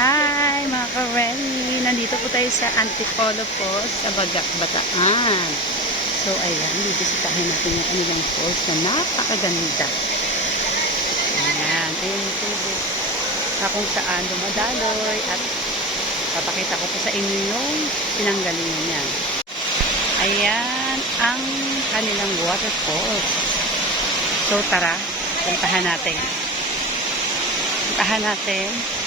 Hi mga ka-ready! Nandito po tayo sa Antipolo po sa Bagak, Bataan. So ayan, bibisitahin natin yung kanilang falls na napakaganda. Ayan, ayan yung tubo na kung saan dumadaloy at papakita ko po sa inyo yung pinanggalingan niya. Ayan ang kanilang waterfalls. So tara, puntahan natin. Puntahan natin.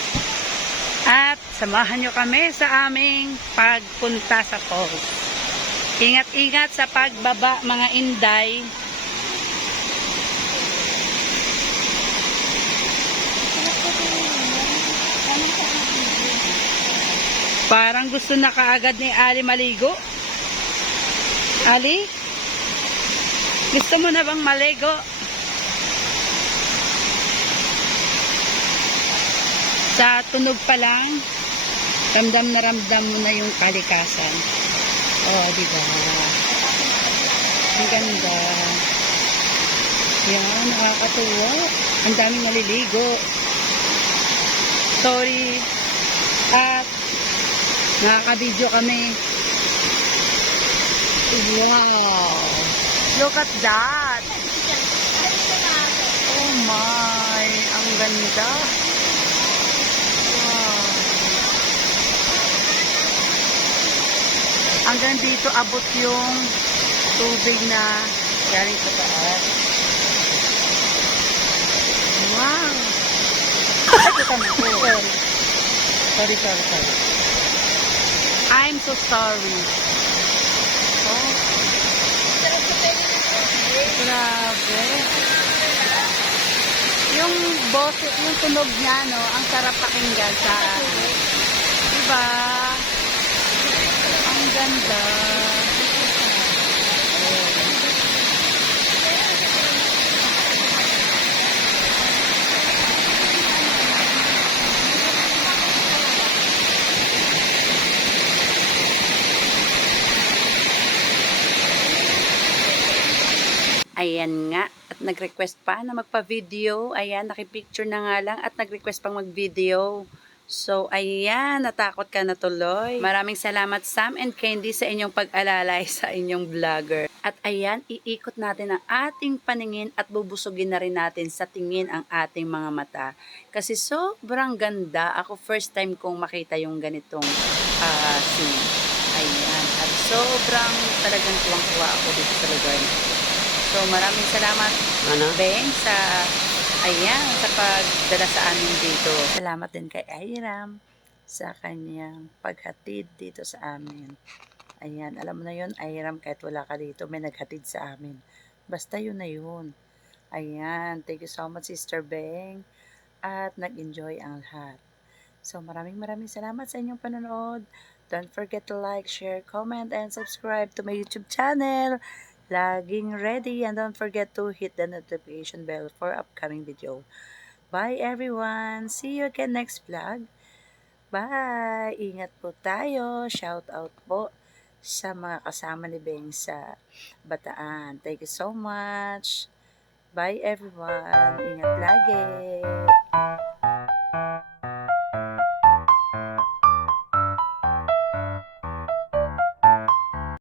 Samahan nyo kami sa aming pagpunta sa falls. Ingat-ingat sa pagbaba mga inday. Parang gusto na kaagad ni Ali maligo. Ali? Gusto mo na bang maligo? Sa tunog pa lang, ramdam na ramdam mo na yung kalikasan. Oh, di ba? Ang ganda. Yan, nakakatuwa. Ang daming naliligo. Sorry. At nakaka-video kami. Wow! Look at that! Oh my! Ang ganda! Hanggang dito abot yung tubig na galing sa taas. Wow! Sorry. Sorry, sorry, sorry. I'm so sorry. Oh. Grabe. Yung boses, yung tunog niya, no, ang sarap pakinggan sa, diba? Ganda. Ayan nga. At nag-request pa na magpa-video. Ayan, nakipicture na nga lang at nag-request pang mag-video. So, ayan, natakot ka na tuloy. Maraming salamat Sam and Candy sa inyong pag-alalay sa inyong vlogger. At ayan, iikot natin ang ating paningin at bubusugin na rin natin sa tingin ang ating mga mata. Kasi sobrang ganda. Ako first time kong makita yung ganitong ah, scene. Ayan. At sobrang talagang tuwang-tuwa ako dito sa lugar na. So maraming salamat Ano? Beng sa ayan sa pagdala sa amin dito. Salamat din kay Airam sa kanyang paghatid dito sa amin. Ayan, alam mo na yun, Airam, kahit wala ka dito, may naghatid sa amin. Basta yun na yun. Ayan, thank you so much, Sister Beng. At nag-enjoy ang lahat. So, maraming maraming salamat sa inyong panonood. Don't forget to like, share, comment, and subscribe to my YouTube channel. Laging ready and don't forget to hit the notification bell for upcoming video. Bye everyone! See you again next vlog. Bye! Ingat po tayo. Shout out po sa mga kasama ni Beng sa Bataan. Thank you so much. Bye everyone. Ingat lagi.